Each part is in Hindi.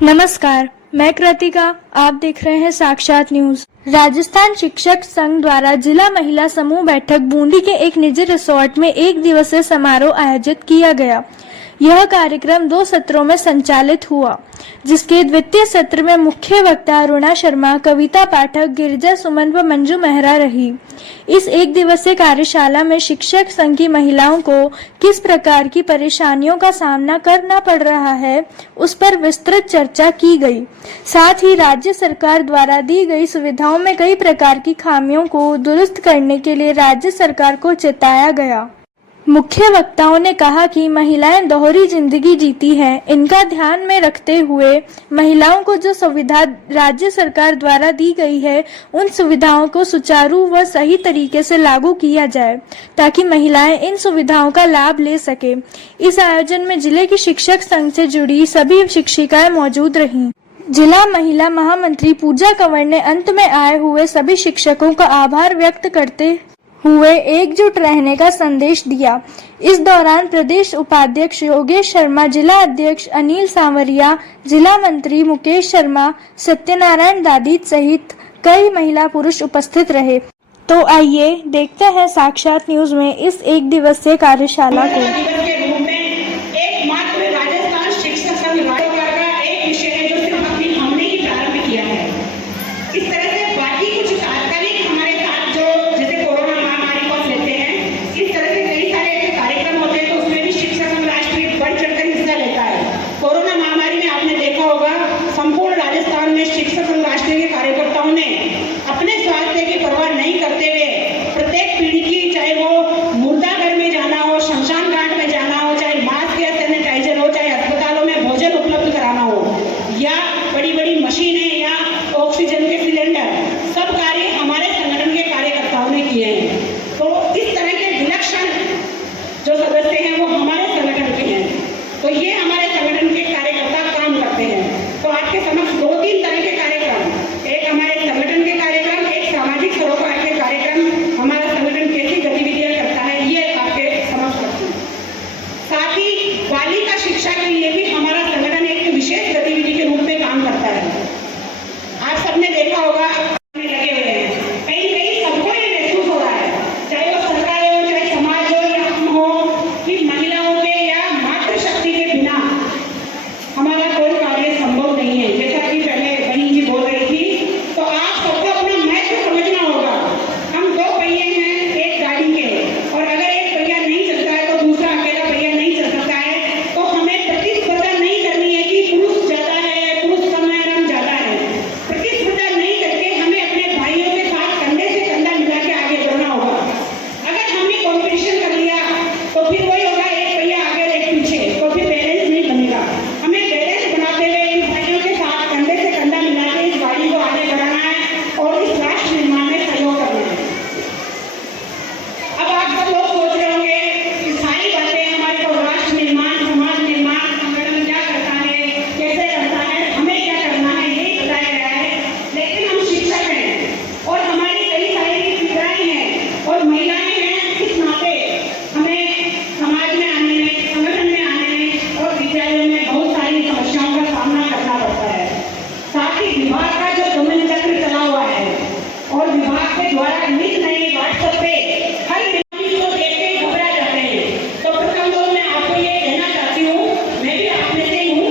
नमस्कार, मैं कृतिका। आप देख रहे हैं साक्षात न्यूज। राजस्थान शिक्षक संघ द्वारा जिला महिला समूह बैठक बूंदी के एक निजी रिसोर्ट में एक दिवसीय समारोह आयोजित किया गया। यह कार्यक्रम 2 सत्रों में संचालित हुआ, जिसके द्वितीय सत्र में मुख्य वक्ता अरुणा शर्मा, कविता पाठक, गिरिजा सुमन व मंजू मेहरा रही। इस एक दिवसीय कार्यशाला में शिक्षक संघ की महिलाओं को किस प्रकार की परेशानियों का सामना करना पड़ रहा है, उस पर विस्तृत चर्चा की गई। साथ ही राज्य सरकार द्वारा दी गई सुविधाओं में कई प्रकार की खामियों को दुरुस्त करने के लिए राज्य सरकार को चेताया गया। मुख्य वक्ताओं ने कहा कि महिलाएं दोहरी जिंदगी जीती हैं। इनका ध्यान में रखते हुए महिलाओं को जो सुविधा राज्य सरकार द्वारा दी गई है, उन सुविधाओं को सुचारू व सही तरीके से लागू किया जाए, ताकि महिलाएं इन सुविधाओं का लाभ ले सके। इस आयोजन में जिले की शिक्षक संघ से जुड़ी सभी शिक्षिकाएं मौजूद रहीं। जिला महिला महामंत्री पूजा कंवर ने अंत में आए हुए सभी शिक्षकों का आभार व्यक्त करते हुए एकजुट रहने का संदेश दिया। इस दौरान प्रदेश उपाध्यक्ष योगेश शर्मा, जिला अध्यक्ष अनिल सांवरिया, जिला मंत्री मुकेश शर्मा, सत्यनारायण दादीत सहित कई महिला पुरुष उपस्थित रहे। तो आइए देखते हैं साक्षात न्यूज में इस एक दिवसीय कार्यशाला को। संपूर्ण राजस्थान में शिक्षक संघ राष्ट्र के कार्यकर्ताओं ने अपने स्वास्थ्य की परवाह नहीं करते हुए प्रत्येक पीढ़ी की, चाहे वो मुर्दाघर में जाना हो, शमशान घाट में जाना हो, चाहे मास्क या सैनिटाइजर हो, चाहे अस्पतालों में भोजन उपलब्ध कराना हो, या बड़ी बड़ी मशीनें या ऑक्सीजन के सिलेंडर, सब कार्य हमारे संगठन के कार्यकर्ताओं ने किए हैं। तो इस तरह के विलक्षण जो सदस्य हैं वो हमारे संगठन के हैं। तो ये हमारे संगठन के कार्यकर्ता काम करते हैं। तो आपके समक्ष 2-3 तरह के कार्यक्रम, एक हमारे संगठन के कार्यक्रम, एक सामाजिक सरोकार के कार्यक्रम, हमारा संगठन कैसी गतिविधियां करता है, ये आपके समक्ष रखते हैं। साथ ही बालिका शिक्षा के लिए भी हमारा संगठन एक विशेष गतिविधि के रूप में काम करता है। आप सबने देखा होगा, लगे हुए हैं, कहीं कहीं सबको ये महसूस हो रहा है, चाहे वो सरकार हो, चाहे समाज हो या हम हो, कि महिलाओं के या मातृशक्ति के बिना हमारा कोई कार्य संभव नहीं है। जैसा कि पहले बहन जी बोल रही थी, तो आप सबको अपना महत्व समझना होगा। हम 2 पहिए हैं एक गाड़ी के, और अगर एक पहिया नहीं चलता है तो दूसरा अकेला पहिया नहीं चल सकता है। तो हमें प्रतिस्पर्धा नहीं करनी है कि पुरुष ज्यादा है, पुरुष कम है, हम ज्यादा है। प्रतिस्पर्धा नहीं करके हमें अपने भाइयों के साथ कंधे से कंधा मिला के आगे बढ़ना होगा। अगर हमने कॉम्पिटिशन कर लिया तो फिर वही होगा, एक पहिया आगे एक पीछे, तो फिर बैलेंस नहीं बनेगा। हमें बैलेंस बनाते हुए इन भाइयों के साथ कंधे से कंधा मिला के इस गाड़ी को आगे बढ़ाना है और इस राष्ट्र निर्माण में सहयोग करना है। अब आप सब लोग सोच रहे होंगे कि सारी बातें हमारे को राष्ट्र निर्माण, समाज निर्माण, संगठन क्या करता है, कैसे करता है, हमें क्या करना है, यही बताया गया है। लेकिन हम शिक्षक हैं और हमारी कई सारी पीड़ाएं हैं और महिलाएं हैं। इस नाते हमें समाज में आने में, संगठन में आने में और विद्यालयों में बहुत सारी समस्याओं का सामना करना पड़ता है। साथ ही विभाग का जो दमन चक्र चला हुआ है और विभाग के द्वारा नित नए व्हाट्सएप पे हर बीमारी को देख के घबरा जाते हैं। तो प्रथम तो मैं आपको ये कहना चाहती हूँ, मैं भी आप में से ही हूँ,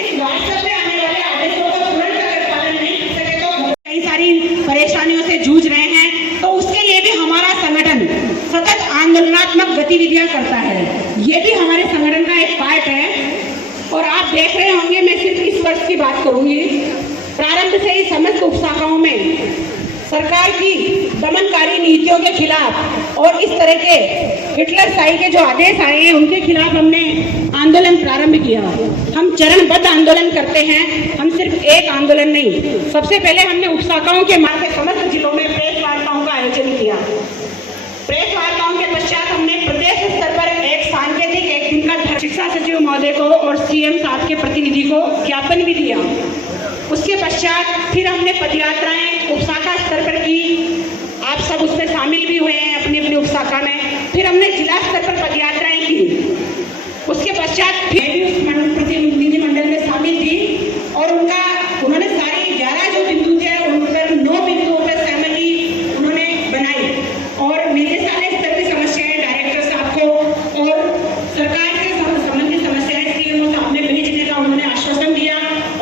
इस व्हाट्सएप पे आने वाले आदेशों का तुरंत अगर पालन नहीं कर सके तो कई सारी परेशानियों से जूझ रहे हैं। तो उसके लिए भी हमारा संगठन सतत आंदोलनात्मक गतिविधियां करता है। ये भी हमारे संगठन का एक पार्ट है। और आप देख रहे होंगे, मैं सिर्फ इस वर्ष की बात करूंगी। प्रारंभ से ही समस्त उपशाखाओं में सरकार की दमनकारी नीतियों के खिलाफ और इस तरह के हिटलरशाही के जो आदेश आए हैं उनके खिलाफ हमने आंदोलन प्रारंभ किया। हम चरणबद्ध आंदोलन करते हैं, हम सिर्फ एक आंदोलन नहीं। सबसे पहले हमने उपशाखाओं के मार्ग से समस्त जिलों में प्रेस वार्ताओं का आयोजन किया। प्रेस वार्ताओं के पश्चात हमने प्रदेश स्तर पर एक सांकेतिक एक दिन का शिक्षा सचिव महोदय को और सीएम साहब के प्रतिनिधि को ज्ञापन भी दिया। उसके पश्चात फिर हमने पदयात्राएं उपशाखा स्तर पर की। आप सब उसमें शामिल भी हुए हैं अपनी अपनी उपशाखा में। फिर हमने जिला स्तर पर पदयात्राएं की। उसके पश्चात फिर प्रतिनिधि मंडल में शामिल थी और उनका उन्होंने सारे 11 जो बिंदु थे उन पर 9 बिंदुओं पर सहमति उन्होंने बनाई और निदेशालय स्तर की समस्याएं डायरेक्टर साहब को और सरकार से संबंधित समस्याएं सीएमओ साहब में भेजने का उन्होंने आश्वासन दिया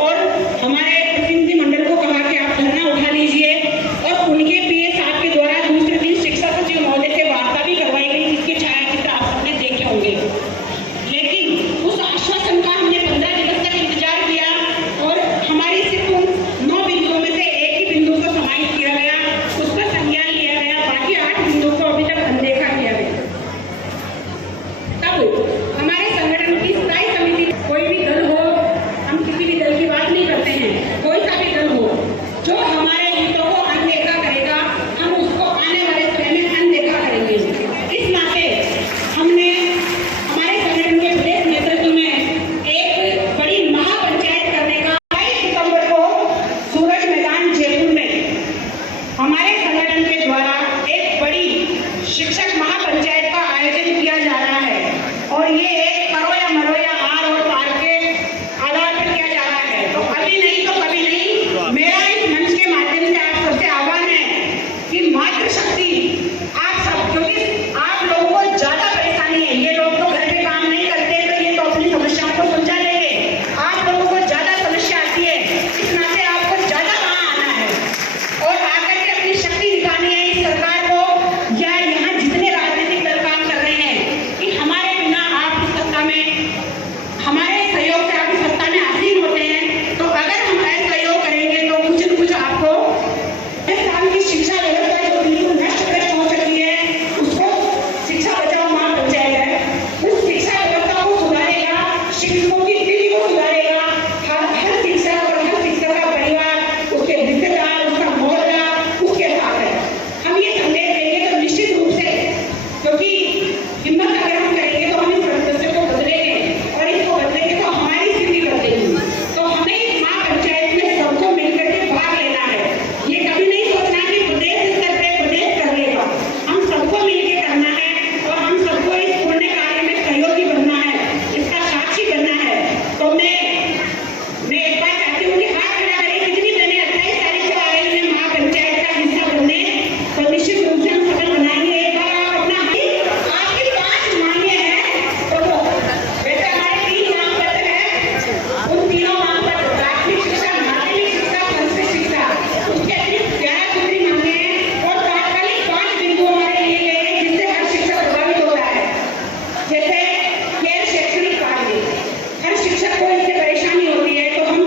और हमारे प्रतिनिधि मंडल को कहा कि आप धरना उठा लीजिए और उनके पीए साहब के द्वारा दूसरे दिन शिक्षा सचिव महोदय से वार्ता भी करवाई गई, जिसके छायाचित्र आप सबने देखे होंगे। लेकिन उस आश्वासन का हमने 15 दिवस तक इंतजार किया और हमारी सिर्फ उन 9 बिंदुओं में से एक ही बिंदु को समाहित किया गया, उस पर संज्ञान लिया गया, बाकी 8 बिंदुओं को अभी तक अनदेखा किया गया। तब हमारे संगठन की स्थायी समिति, कोई भी दल हो, हम किसी भी दल की बात नहीं करते हैं, कोई सा भी दल हो, जो हमारे हितों को अनदेखा करेगा हम उसको आने वाले समय में अनदेखा करेंगे। इस नाते हमने हमारे संगठन के प्रदेश नेतृत्व में एक बड़ी महापंचायत करने का 22 सितंबर को सूरज मैदान जयपुर में हमारे संगठन के द्वारा एक बड़ी शिक्षक महापंचायत का आयोजन किया जा रहा है और ये एक करो या मरो या आर और पार के आधार पर किया जा रहा है। तो अभी नहीं तो कभी नहीं, मेरा इस मंच के माध्यम से आप सबसे आह्वान है कि मातृशक्ति आप सब, क्योंकि आप लोगों को ज्यादा परेशानी है, ये लोग तो घर पे काम नहीं करते तो ये तो अपनी समस्याओं को सुलझा लेंगे, आप लोगों को ज्यादा समस्या आती है, इस नाते आपको ज्यादा वहां आना है और आकर के अपनी शक्ति दिखानी है इस सरकार को या यहाँ जितने राजनीतिक दल काम कर रहे हैं कि हमारे बिना आप इस सत्ता में, हमारे सहयोग से आप इस सत्ता में आसीन होते हैं। तो अगर हम असहयोग करेंगे तो कुछ न कुछ आपको इस साल की शिक्षा व्यवस्था जो बिल्कुल नष्ट भ्रष्ट हो चुकी है, उसको शिक्षा बचाओ महापंचायत है, उस शिक्षा व्यवस्था को सुधारेगा, शिक्षकों की स्थिति को सुधारेगा, हर शिक्षक और हर शिक्षक का परिवार, उसके रिश्तेदार, उसका मोहल्ला उसके साथ है। हम ये संदेश देंगे तो निश्चित रूप से, क्योंकि हिम्मत अगर हम करेंगे तो हम इस परिदृश्य को बदलेंगे और इसको बदलेंगे तो हमारी स्थिति बदलेगी। तो हमें इस महापंचायत में सबको मिलकर के भाग लेना है, ये कभी नहीं सोचना कि प्रदेश स्तर पे प्रदेश कर लेगा, हम सबको मिलकर करना है और हम सबको इस पुण्य कार्य में सहयोगी बनना है, इसका साक्षी बनना है। तो मैं एक बार चाहती हूँ कि हाथ खड़ा करें, कितनी बने 28 तारीख को आए हुए महापंचायत का हिस्सा बनने, तो निश्चित रूप से हम सफल बनाएंगे। एक बार आप अपना आपकी 5 मांगे हैं, तो वैसे हमारे 3 मांग पत्र हैं, उन तीनों मांग पत्र प्राथमिक शिक्षा, माध्यमिक शिक्षा, संस्कृत शिक्षा, उसके अतिरिक्त 11 सूत्री मांगे हैं और तात्कालिक 5 बिंदु हमारे लिए गए हैं जिससे हर शिक्षक प्रभावित होता है। जैसे गैर शैक्षणिक कार्य, हर शिक्षक को इससे परेशानी होती है, तो हम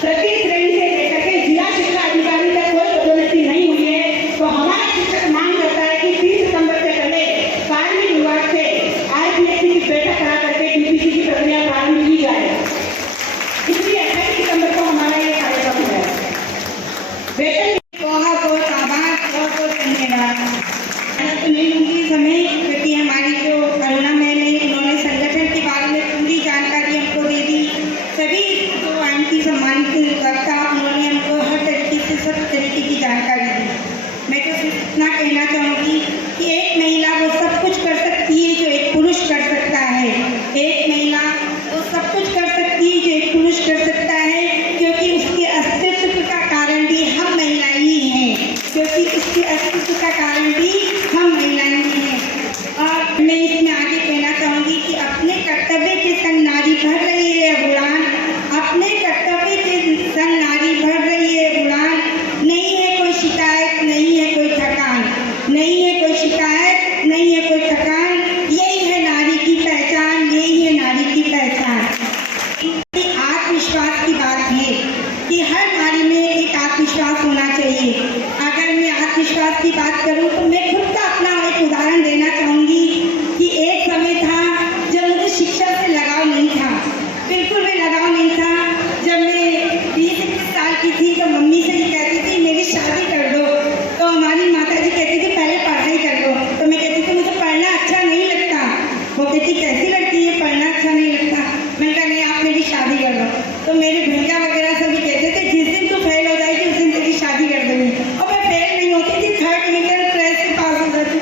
प्रति श्रेणी से लेकर के जिला शिक्षा अधिकारी तक कोई पदोन्नति नहीं हुई है, तो हमारा शिक्षक मांग करता है कि 30 सितंबर से पहले कार्मिक विभाग से आरपीएससी की बैठक करा करके डीपीसी की प्रक्रिया प्रारंभ की जाए। इसलिए 28 सितंबर को हमारा ये कार्यक्रम है। वेतन बहुत आभार, बहुत धन्यवाद। सुनील जी समय, क्योंकि हमारी जो करुणा मैम है उन्होंने संगठन के बारे में पूरी जानकारी हमको दे दी, सभी जो आंटी सम्मानित वक्ता उन्होंने हमको हर तरीके से सब तरीके की जानकारी दी। मैं तो सिर्फ इतना कहना चाहूँगी कि एक महिला वो सब कुछ कर सकती है जो एक पुरुष कर सकता है, एक महिला वो सब कुछ कर सकती है जो एक पुरुष कर सकता है, क्योंकि उसके अस्तित्व का कारण भी हम महिलाएं ही हैं, क्योंकि उसके अस्तित्व का कारण भी हम महिलाएं ही हैं। और मैं इसमें आगे कहना चाहूँगी कि अपने कर्तव्य के संग नारी भर रही है उड़ान, अपने कर्तव्य के संग नारी भर रही है उड़ान, नहीं है कोई शिकायत, नहीं है कोई थकान, नहीं है कोई शिकायत, नहीं है कोई थकान, यही है नारी की पहचान, यही है नारी की पहचान। आत्मविश्वास की बात है कि हर नारी में एक आत्मविश्वास होना चाहिए। अगर मैं आत्मविश्वास की बात करूं तो मैं खुद का अपना एक उदाहरण देना चाहूँगी कि एक समय था जब मुझे शिक्षा से लगाव नहीं था, बिल्कुल भी लगाव नहीं था। जब मैं 20-21 साल की थी तो मम्मी से ये कहती थी मेरी शादी कर दो, तो हमारी माता जी कहती थी पहले पढ़ाई कर दो, तो मैं कहती थी मुझे पढ़ना अच्छा नहीं लगता। वो कहती कैसी लगती है, पढ़ना अच्छा नहीं लगता। मैंने कहा नहीं आप मेरी शादी कर दो। तो मेरे भैया वगैरह सभी कहते थे जिस दिन तू फेल हो जाएगी उस दिन तेरी शादी कर दूँगी, और मैं फेल नहीं होती थी, 3rd डिवीजन प्रेस से पास हो जाती,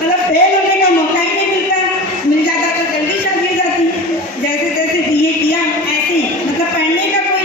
मतलब फेल होने का मौका ही नहीं मिलता, मिल जाता तो जल्दी शादी हो जाती। जैसे तैसे BA किया, ऐसे ही मतलब पढ़ने का कोई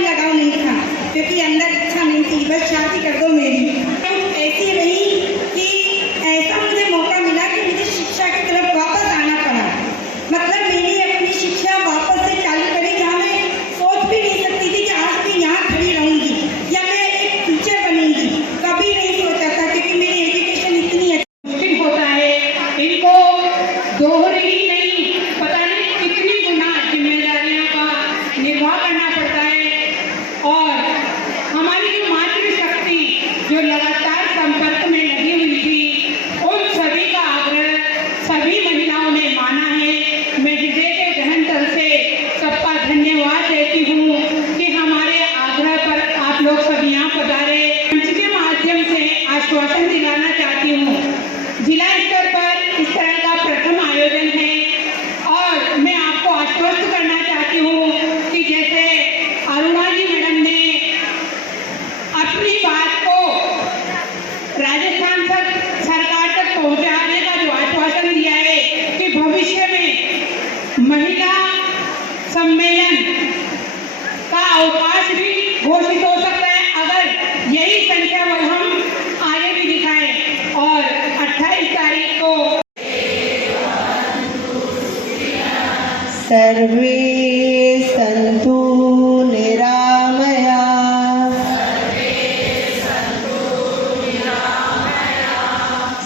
महिला सम्मेलन का अवकाश भी घोषित हो सकता है अगर यही संख्या बल हम आगे भी दिखाएं। और 28 तारीख को सर्वे सन्तु निरामया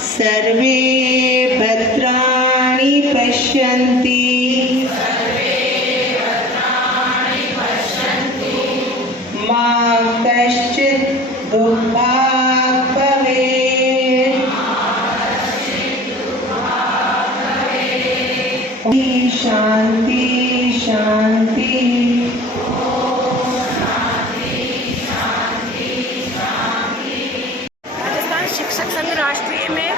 सर्वे भद्राणि पश्यन्ति मा कश्चित् दुःखात् भवेत् शांति शांति। राजस्थान शिक्षक संघ राष्ट्रीय में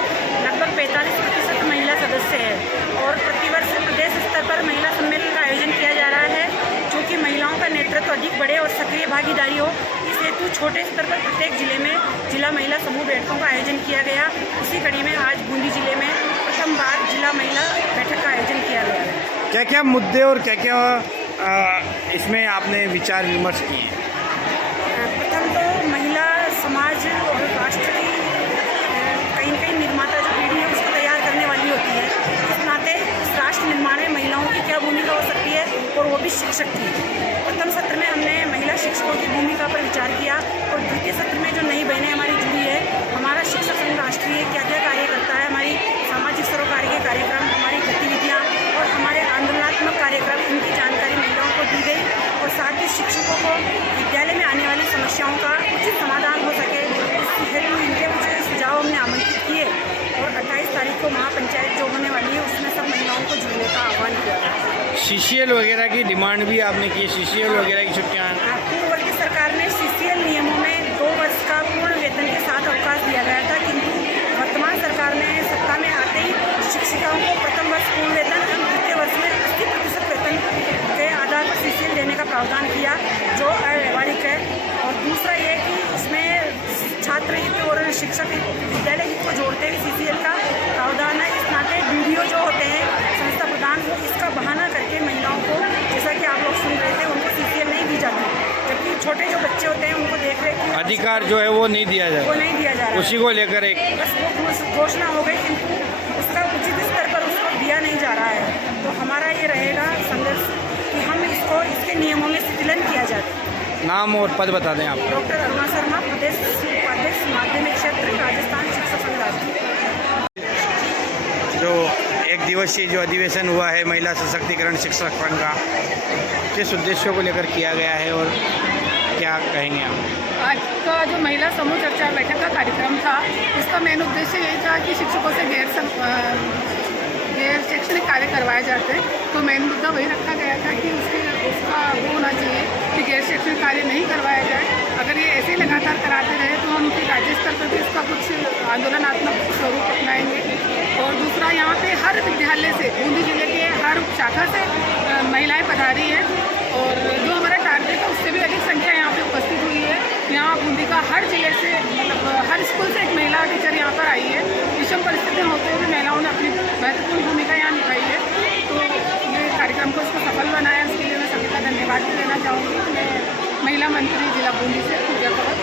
लगभग 45% महिला सदस्य है और प्रतिवर्ष प्रदेश स्तर पर महिला सम्मेलन का आयोजन किया जा रहा है। चूँकि महिलाओं का नेतृत्व अधिक बढ़े और सक्रिय भागीदारी हो, इस हेतु छोटे स्तर पर प्रत्येक जिले में जिला महिला समूह बैठकों का आयोजन किया गया। इसी कड़ी में आज बूंदी जिले में प्रथम बार जिला महिला बैठक का आयोजन किया गया है। क्या क्या मुद्दे और क्या क्या इसमें आपने विचार विमर्श किए? प्रथम तो महिला समाज और राष्ट्र की कहीं न कहीं निर्माता जो पीढ़ी है उसको तैयार करने वाली होती है। इस नाते इस राष्ट्र निर्माण में महिलाओं की क्या भूमिका हो सकती है और वो भी शिक्षक की। प्रथम सत्र में हमने महिला शिक्षकों की भूमिका पर विचार किया और द्वितीय सत्र में जो नई बहनें हमारी जुड़ी है, हमारा शिक्षक संघ राष्ट्रीय क्या क्या कार्य करता है, हमारी सामाजिक सरोकार के कार्यक्रम, हमारी गतिविधियाँ और हमारे आंदोलनात्मक कार्यक्रम, इनकी जानकारी महिलाओं को दी गई और साथ ही शिक्षकों को विद्यालय में आने वाली समस्याओं का उचित समाधान हो सके, इस हेतु इनके कुछ सुझाव हमने आमंत्रित किए और 28 तारीख को महापंचायत जो होने वाली है उसमें सब महिलाओं को जुड़ने का आह्वान किया। सीसीएल वगैरह की डिमांड भी आपने की? सीसीएल वगैरह की छुट्टियाँ? पूर्ववर्ती सरकार ने सीसीएल नियमों में 2 वर्ष का पूर्ण वेतन के साथ अवकाश दिया गया था, किंतु वर्तमान सरकार ने सत्ता में आते ही शिक्षिकाओं को प्रथम वर्ष पूर्ण वेतन और द्वितीय वर्ष में 80% वेतन के आधार पर सीसीएल देने का प्रावधान किया, जो अव्यवहारिक है। और दूसरा ये कि इसमें छात्र हित और शिक्षक विद्यालय हित को जोड़ते हुए सीसीएल का प्रावधान है। इस नाते वीडियो जो होते हैं संस्था प्रधान, वो इसका बहाना करके महिलाओं को, जैसा कि आप लोग सुन रहे थे, उनको सीसीएल नहीं दी जाती, जबकि छोटे जो बच्चे होते हैं उनको देख रहे कि अधिकार जो है वो नहीं दिया जाए, वो नहीं दिया जा रहा, उसी को लेकर एक बस वो घोषणा हो गई, किंतु उसका उचित स्तर पर उसको दिया नहीं जा रहा है। तो हमारा ये रहेगा संघर्ष कि हम इसको इसके नियमों में शिथिलन किया जाए। नाम और पद बता दें आप। डॉक्टर अरुणा शर्मा, प्रदेश उपाध्यक्ष माध्यमिक क्षेत्र, राजस्थान शिक्षक संघ राष्ट्रीय। जो एक दिवसीय जो अधिवेशन हुआ है महिला सशक्तिकरण शिक्षक संघ का, किस उद्देश्यों को लेकर किया गया है और क्या कहेंगे आप? आज का जो महिला समूह चर्चा बैठक का कार्यक्रम था, इसका मेन उद्देश्य यही था कि शिक्षकों से गैर शैक्षणिक कार्य करवाए जाते हैं। तो मेन मुद्दा वही रखा गया था कि उसका वो होना चाहिए कि गैर शैक्षणिक कार्य नहीं करवाया जाए। अगर ये ऐसे ही लगातार कराते रहे तो हम फिर राज्य स्तर पर भी इसका कुछ आंदोलनात्मक स्वरूप अपनाएंगे। और दूसरा, यहाँ पे हर विद्यालय से, बूंदी जिले के हर शाखा से महिलाएं पधारी हैं और जो हमारा टारगेट है उससे भी अधिक संख्या यहाँ पे उपस्थित हुई है। यहाँ बूंदी का हर जिले से, मतलब हर स्कूल से एक महिला टीचर यहाँ पर आई है। विषम परिस्थितियाँ होते हुए महिलाओं ने अपनी महत्वपूर्ण भूमिका यहाँ निभाई है। तो ये कार्यक्रम को इसको सफल बनाया, इसके लिए मैं सभी का धन्यवाद भी देना चाहूँगी। मैं महिला मंत्री जिला बूंदी से पूजा कौर।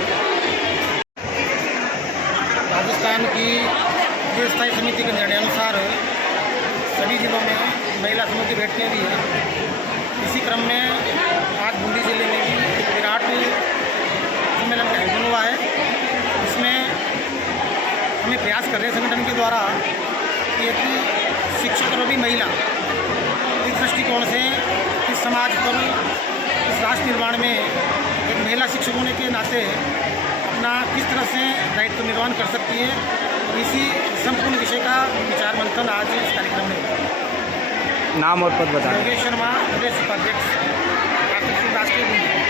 राजस्थान की स्थायी समिति के निर्णय अनुसार सभी जिलों में महिला समूह की बैठकें भी हैं। इसी क्रम में आज बूंदी जिले में भी एक विराट सम्मेलन का आयोजन हुआ है। इसमें हमें प्रयास कर रहे हैं संगठन के द्वारा कि शिक्षक और भी महिला इस दृष्टिकोण से इस समाज पर, इस राष्ट्र निर्माण में एक महिला शिक्षक होने के नाते अपना किस तरह से दायित्व निर्वहन कर सकती है, इसी संपूर्ण विषय का विचार मंथन आज इस कार्यक्रम में हुआ। नाम और पद बताएं। योगेश शर्मा, प्रदेश उपाध्यक्ष, राष्ट्रीय बूंदी।